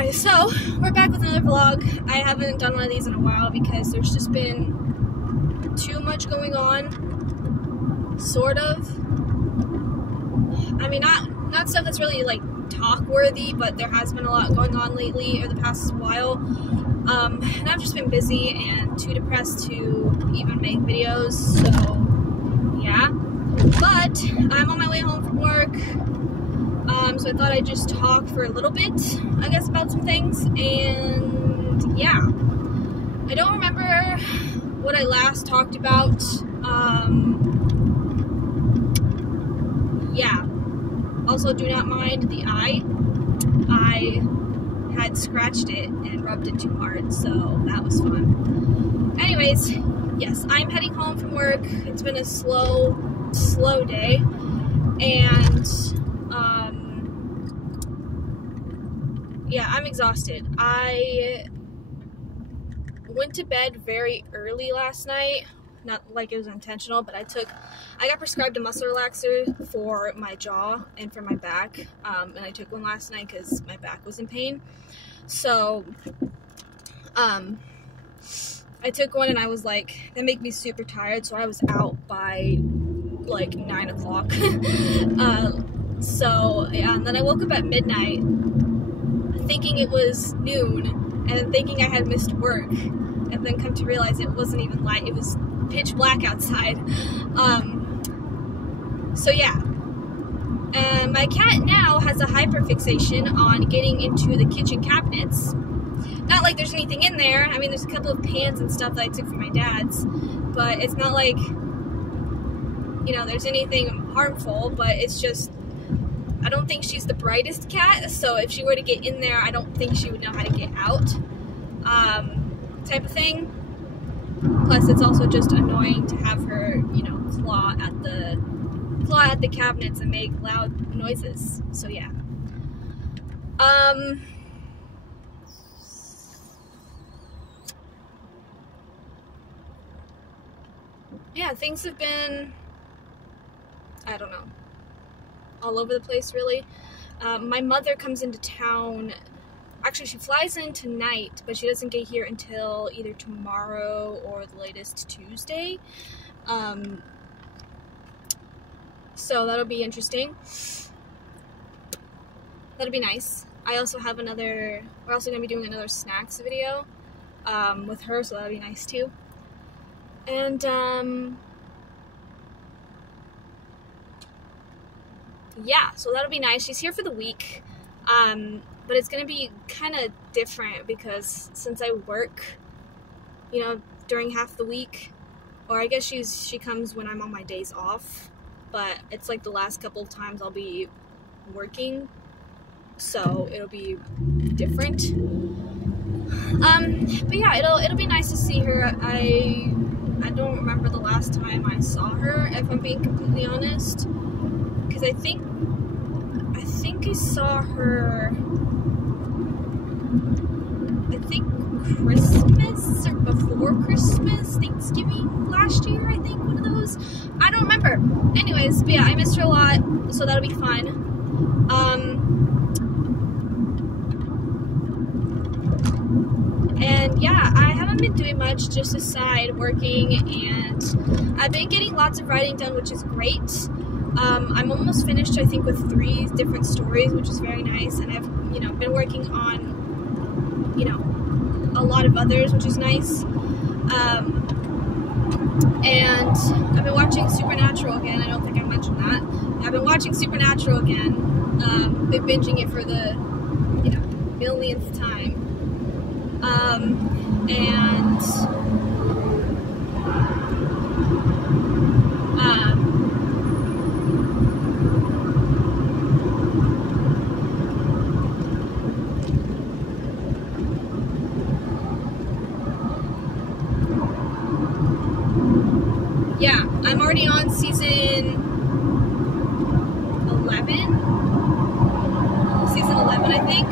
Alright, so we're back with another vlog. I haven't done one of these in a while because there's just been too much going on, sort of. I mean, not stuff that's really like talk worthy, but there has been a lot going on lately or the past while. And I've just been busy and too depressed to even make videos, so yeah. But I'm on my way home from work. So I thought I'd just talk for a little bit, I guess, about some things, and yeah. I don't remember what I last talked about. Yeah. Also, do not mind the eye. I had scratched it and rubbed it too hard, so that was fun. Anyways, yes, I'm heading home from work. It's been a slow day, and yeah, I'm exhausted. I went to bed very early last night. Not like it was intentional, but I got prescribed a muscle relaxer for my jaw and for my back. And I took one last night because my back was in pain. So, I took one and I was like, that made me super tired. So I was out by like 9 o'clock. So, yeah, and then I woke up at midnight thinking it was noon and thinking I had missed work, and then come to realize it wasn't even light, it was pitch black outside. So yeah, my cat now has a hyperfixation on getting into the kitchen cabinets. Not like there's anything in there. I mean, there's a couple of pans and stuff that I took from my dad's, but it's not like, you know, there's anything harmful, but it's just, I don't think she's the brightest cat, so if she were to get in there, I don't think she would know how to get out, type of thing. Plus, it's also just annoying to have her, you know, claw at the cabinets and make loud noises. So yeah. Yeah, things have been, I don't know, all over the place, really. My mother comes into town. Actually, she flies in tonight, but she doesn't get here until either tomorrow or the latest Tuesday. So that'll be interesting. That'll be nice. I also have we're also going to be doing another snacks video with her, so that'll be nice too. And yeah, so that'll be nice. She's here for the week, but it's gonna be kind of different because since I work, you know, during half the week, or I guess she comes when I'm on my days off, but it's like the last couple of times I'll be working, so it'll be different. But yeah, it'll be nice to see her. I don't remember the last time I saw her, if I'm being completely honest, because I think I saw her, I think Christmas or before Christmas, Thanksgiving last year, I think, one of those. I don't remember. Anyways, but yeah, I missed her a lot, so that'll be fun. And yeah, I haven't been doing much, just aside working, and I've been getting lots of writing done, which is great. I'm almost finished, I think, with 3 different stories, which is very nice, and I've, you know, been working on, you know, a lot of others, which is nice. And I've been watching Supernatural again. I don't think I mentioned that. I've been watching Supernatural again. Been binging it for the, you know, millionth time. Yeah, I'm already on season 11. Season 11, I think.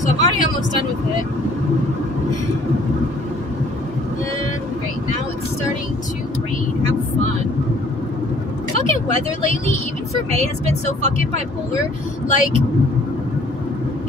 So I'm already almost done with it. And great, now it's starting to rain. How fun. Fucking weather lately, even for May, has been so fucking bipolar. Like,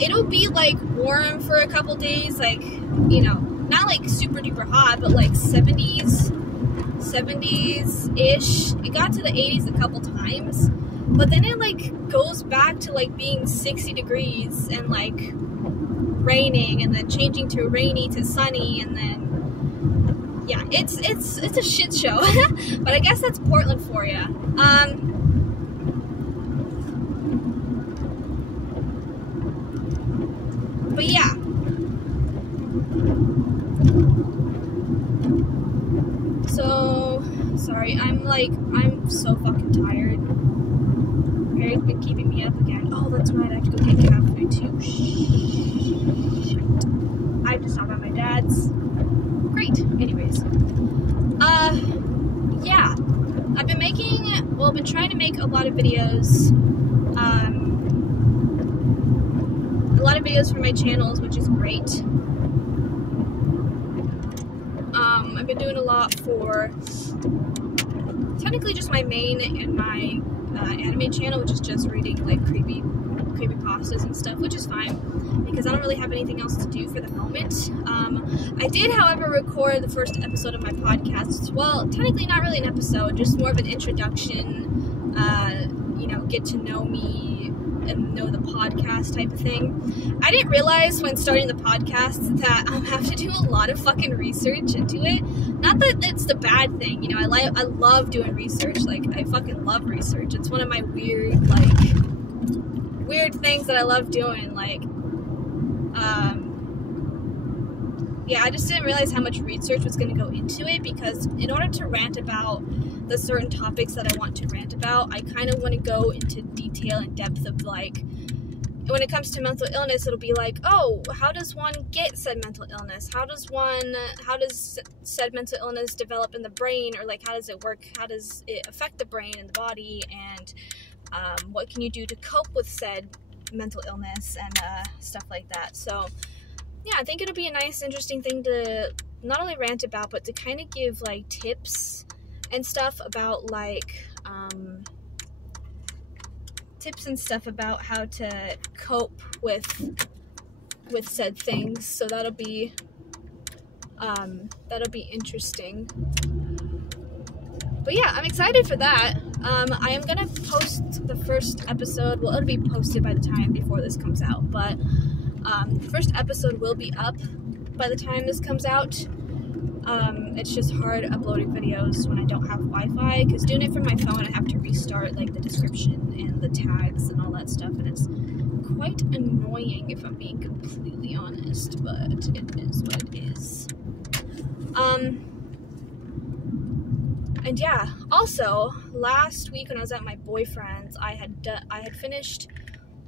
it'll be like warm for a couple days, like, you know, not like super duper hot, but like 70s-ish. It got to the 80s a couple times, but then it like goes back to like being 60 degrees and like raining, and then changing to rainy to sunny, and then yeah, it's a shit show. But I guess that's Portland for you. But yeah. So, sorry, I'm so fucking tired. Mary's been keeping me up again. Oh, that's right, I have to go get cat food too. Shit. I have to stop at my dad's. Great. Anyways. Yeah. I've been trying to make a lot of videos. A lot of videos for my channels, which is great. I've been doing a lot for technically just my main and my anime channel, which is just reading like creepypastas and stuff, which is fine because I don't really have anything else to do for the moment. I did, however, record the first episode of my podcast. Well, technically not really an episode, just more of an introduction, you know, get to know me and know the podcast type of thing. I didn't realize when starting the podcast that I have to do a lot of fucking research into it. Not that it's the bad thing, you know, I love doing research. Like, I fucking love research. It's one of my weird things that I love doing. Like, yeah, I just didn't realize how much research was going to go into it, because in order to rant about the certain topics that I want to rant about, I kind of want to go into detail and depth of, like, when it comes to mental illness, it'll be like, oh, how does one get said mental illness? How does said mental illness develop in the brain? Or, like, how does it work? How does it affect the brain and the body? And what can you do to cope with said mental illness and stuff like that? So, yeah, I think it'll be a nice, interesting thing to not only rant about, but to kind of give, like, tips and stuff about, like, tips and stuff about how to cope with said things. So that'll be interesting. But yeah, I'm excited for that. I am gonna post the first episode. Well, it'll be posted by the time before this comes out, but the first episode will be up by the time this comes out. It's just hard uploading videos when I don't have Wi-Fi, because doing it from my phone, I have to restart, like, the description and the tags and all that stuff, and it's quite annoying if I'm being completely honest, but it is what it is. And yeah, also, last week when I was at my boyfriend's, I had finished,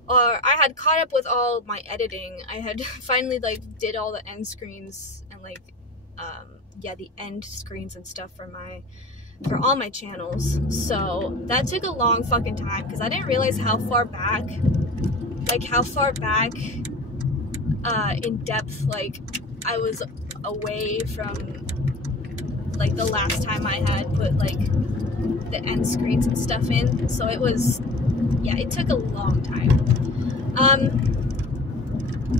or I had caught up with all my editing. I had finally, like, did all the end screens and, like, the end screens and stuff for all my channels. So that took a long fucking time, because I didn't realize how far back in depth, like, I was away from, like, the last time I had put, like, the end screens and stuff in. So it was, yeah, it took a long time.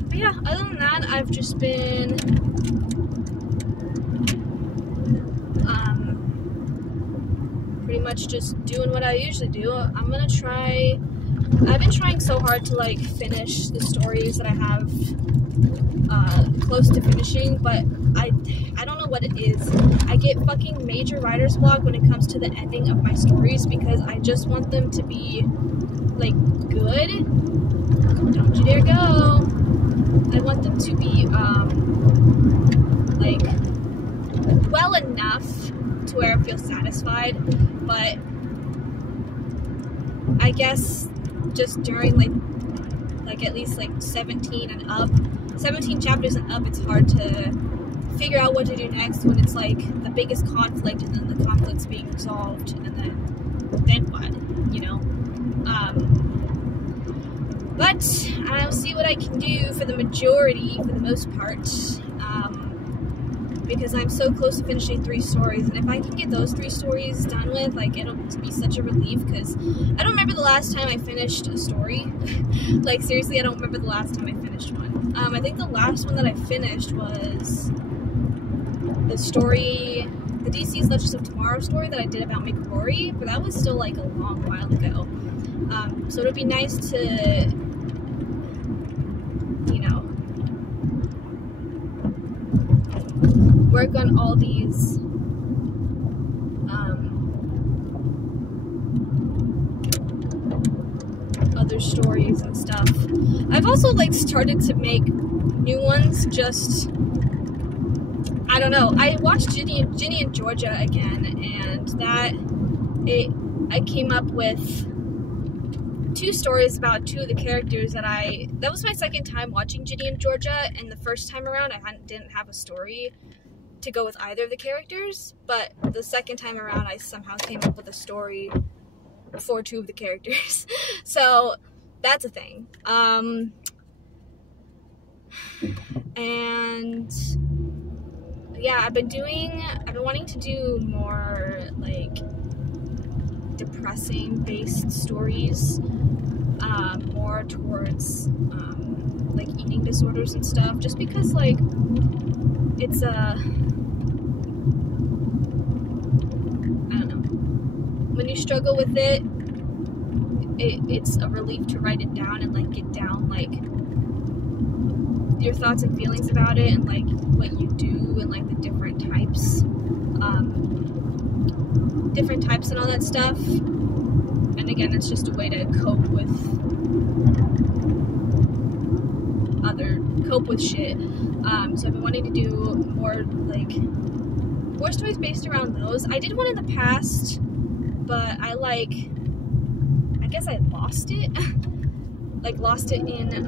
But yeah, other than that, I've just been pretty much just doing what I usually do. I've been trying so hard to, like, finish the stories that I have close to finishing, but I don't know what it is. I get fucking major writer's block when it comes to the ending of my stories, because I just want them to be, like, good. Don't you dare go. I want them to be, like, well enough to where I feel satisfied, but I guess just during, like at least, like, 17 and up, 17 chapters and up, it's hard to figure out what to do next when it's, like, the biggest conflict, and then the conflict's being resolved, and then what, you know? But I'll see what I can do for the most part. because I'm so close to finishing 3 stories, and if I can get those 3 stories done with, like, it'll be such a relief, because I don't remember the last time I finished a story. Like, seriously, I don't remember the last time I finished one. I think the last one that I finished was the story, the DC's Legends of Tomorrow story that I did about Mikori, but that was still, like, a long while ago. So it would be nice to, you know, work on all these other stories and stuff. I've also, like, started to make new ones, just, I don't know. I watched Ginny and Georgia again, and I came up with 2 stories about 2 of the characters that was my second time watching Ginny and Georgia, and the first time around I didn't have a story to go with either of the characters, but the second time around I somehow came up with a story for 2 of the characters. So that's a thing. And yeah, I've been wanting to do more, like, depressing based stories, more towards like eating disorders and stuff, just because, like, it's I don't know, when you struggle with it's a relief to write it down and, like, get down, like, your thoughts and feelings about it, and, like, what you do, and, like, the different types and all that stuff. And again, it's just a way to cope with shit. So I've been wanting to do more stories based around those. I did one in the past, but I guess I lost it. Like, lost it in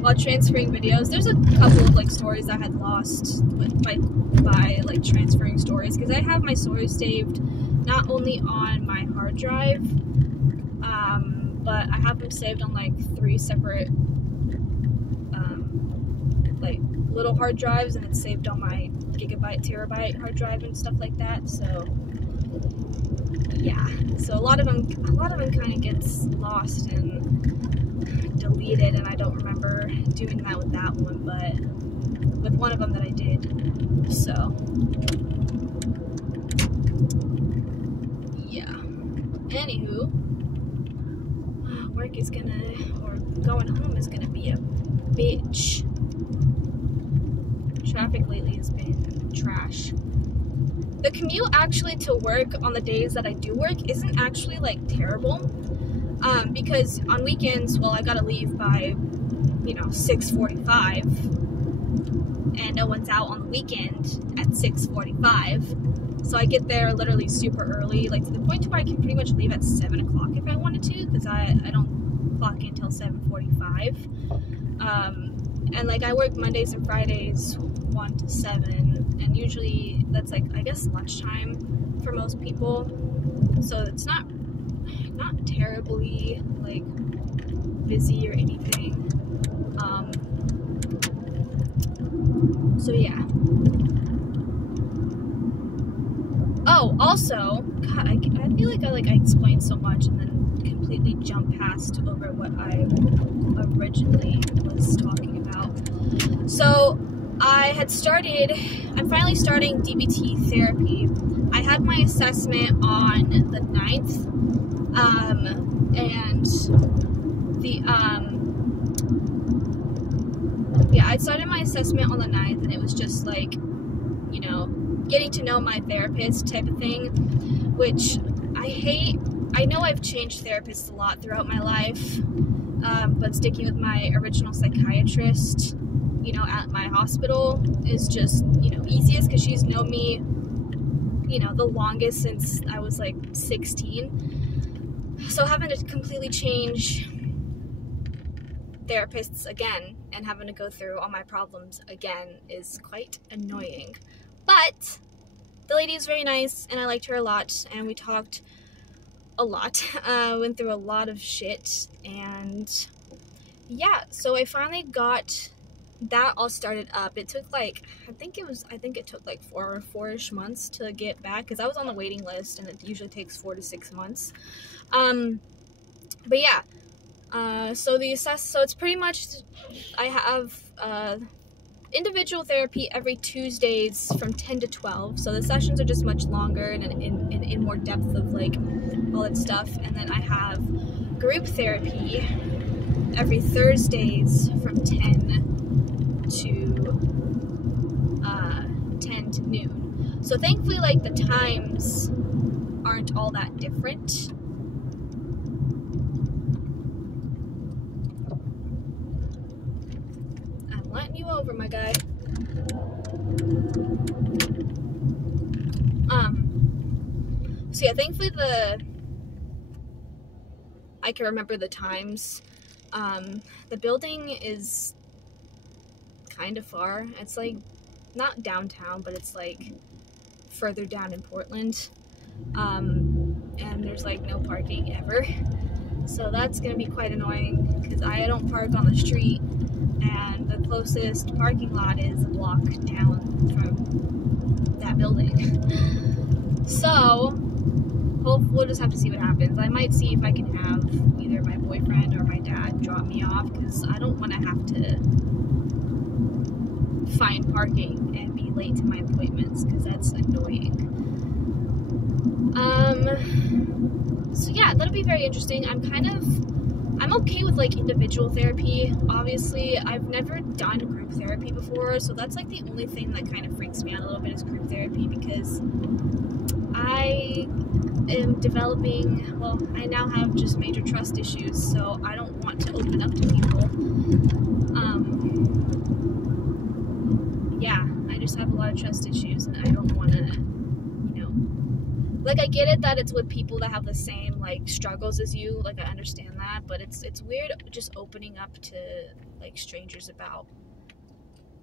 while transferring videos. There's a couple of, like, stories I had lost by like transferring stories, because I have my stories saved not only on my hard drive, but I have them saved on, like, 3 separate like little hard drives, and it's saved on my gigabyte, terabyte hard drive and stuff like that. So yeah, so a lot of them kind of gets lost and deleted, and I don't remember doing that with that one, but with one of them that I did. So yeah, anywho, going home is gonna be a bitch. Traffic lately has been trash. The commute actually to work on the days that I do work isn't actually, like, terrible, because on weekends, well, I gotta leave by, 6:45, and no one's out on the weekend at 6:45, so I get there literally super early, like, to the point where I can pretty much leave at 7 o'clock if I wanted to, because I don't clock in until 7:45, and, like, I work Mondays and Fridays 1 to 7, and usually that's, like, I guess lunchtime for most people, so it's not terribly, like, busy or anything. So yeah. Oh, also, God, I feel like I explained so much and then completely jumped past over what I originally was talking about. So I'm finally starting DBT therapy. I had my assessment on the 9th, and I started my assessment on the 9th, and it was just, like, getting to know my therapist type of thing, which I hate. I know I've changed therapists a lot throughout my life, but sticking with my original psychiatrist, at my hospital is just, easiest, because she's known me, the longest since I was, like, 16. So having to completely change therapists again and having to go through all my problems again is quite annoying. But the lady is very nice, and I liked her a lot, and we talked a lot. Went through a lot of shit, and yeah, so I finally got that all started up. It took like, I think it took like 4-ish months to get back, because I was on the waiting list, and it usually takes 4 to 6 months. But yeah, so it's pretty much, I have individual therapy every Tuesdays from 10 to 12. So the sessions are just much longer and in more depth of like all that stuff. And then I have group therapy every Thursdays from 10 to noon. So thankfully, like, the times aren't all that different. I'm letting you over, my guy. So yeah, thankfully I can remember the times. The building is kind of far. It's like not downtown, but it's like further down in Portland. And there's like no parking ever. So that's gonna be quite annoying, because I don't park on the street, and the closest parking lot is a block down from that building. So we'll just have to see what happens. I might see if I can have either my boyfriend or my dad drop me off, because I don't want to have to find parking and be late to my appointments, because that's annoying. So yeah, that'll be very interesting. I'm okay with like individual therapy. Obviously, I've never done group therapy before, so that's like the only thing that kind of freaks me out a little bit is group therapy, because I am developing, well, I now have just major trust issues, so I don't want to open up to people. Yeah, I just have a lot of trust issues, and I don't want to, like, I get it that it's with people that have the same, like, struggles as you, like, I understand that, but it's weird just opening up to, like, strangers about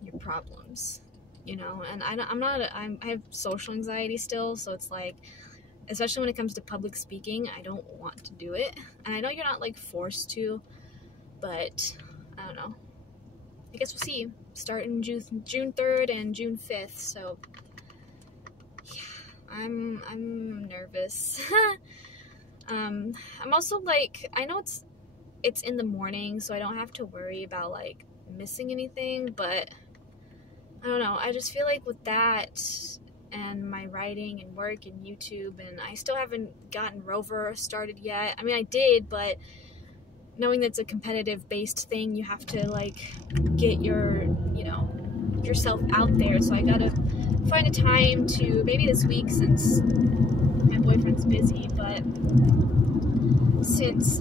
your problems, and I have social anxiety still, so it's like, especially when it comes to public speaking, I don't want to do it, and I know you're not, like, forced to, but, I don't know, I guess we'll see, starting June 3rd and June 5th, so, yeah. I'm nervous. I'm also like, I know it's in the morning, so I don't have to worry about like missing anything, but I don't know, I just feel like with that and my writing and work and YouTube, and I still haven't gotten Rover started yet. I mean, I did, but knowing that it's a competitive based thing, you have to like get yourself out there, so I gotta find a time to, maybe this week since my boyfriend's busy, but since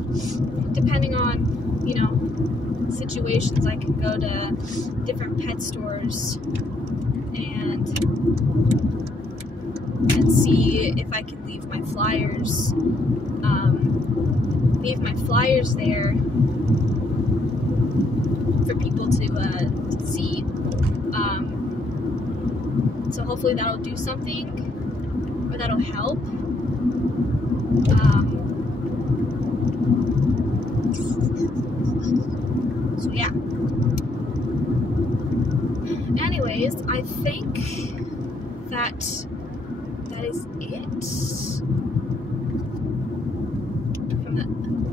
depending on situations, I can go to different pet stores and see if I can leave my flyers there for people to see. So hopefully that'll do something, or that'll help. So yeah. Anyways, I think that is it.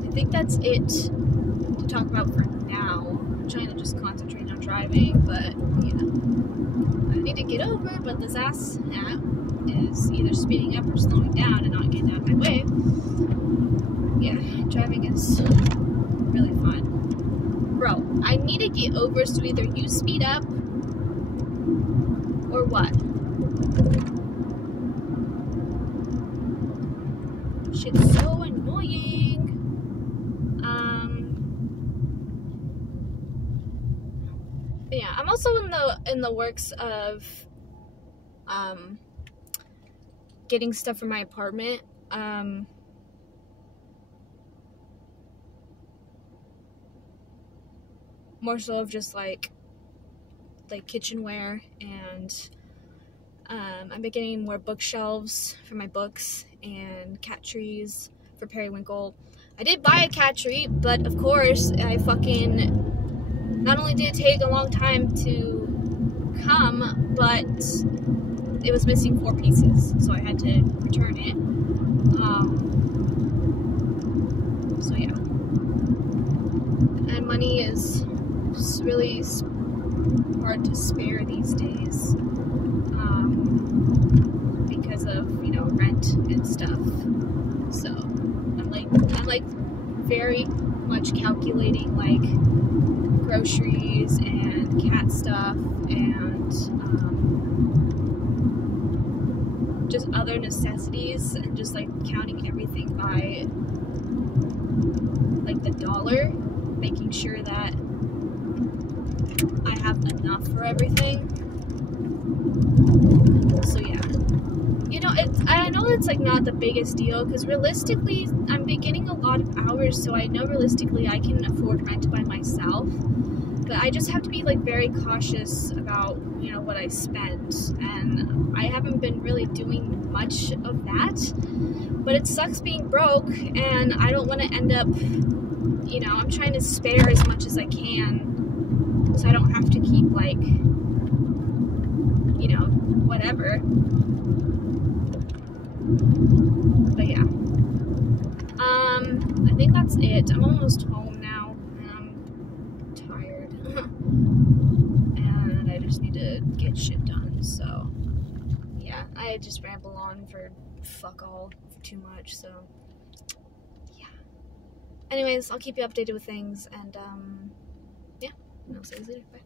I think that's it to talk about for now. I'm trying to just concentrate on driving, but I need to get over, but this ass app is either speeding up or slowing down and not getting out of my way. Yeah, driving is really fun. Bro, I need to get over, so either you speed up or what? Shit's so annoying. Yeah, I'm also in the works of getting stuff for my apartment. More so of just like kitchenware, and I've been getting more bookshelves for my books and cat trees for Periwinkle. I did buy a cat tree, but of course I fucking not only did it take a long time to come, but it was missing 4 pieces, so I had to return it. So yeah. And money is just really hard to spare these days, because of, you know, rent and stuff. So I'm like very much calculating like groceries and cat stuff and just other necessities, and just like counting everything by like the dollar, making sure that I have enough for everything. So yeah, you know, I know it's like not the biggest deal, because realistically I'm getting a lot of hours, so I know realistically I can afford rent by myself, but I just have to be like very cautious about, you know, what I spend, and I haven't been really doing much of that. But it sucks being broke, and I don't want to end up, you know, I'm trying to spare as much as I can so I don't have to keep like, you know, whatever. But yeah, I think that's it. I'm almost home now, and I'm tired, and I just need to get shit done. So yeah, I just ramble on for fuck all too much. So yeah. Anyways, I'll keep you updated with things, and yeah, and I'll see you later. Bye.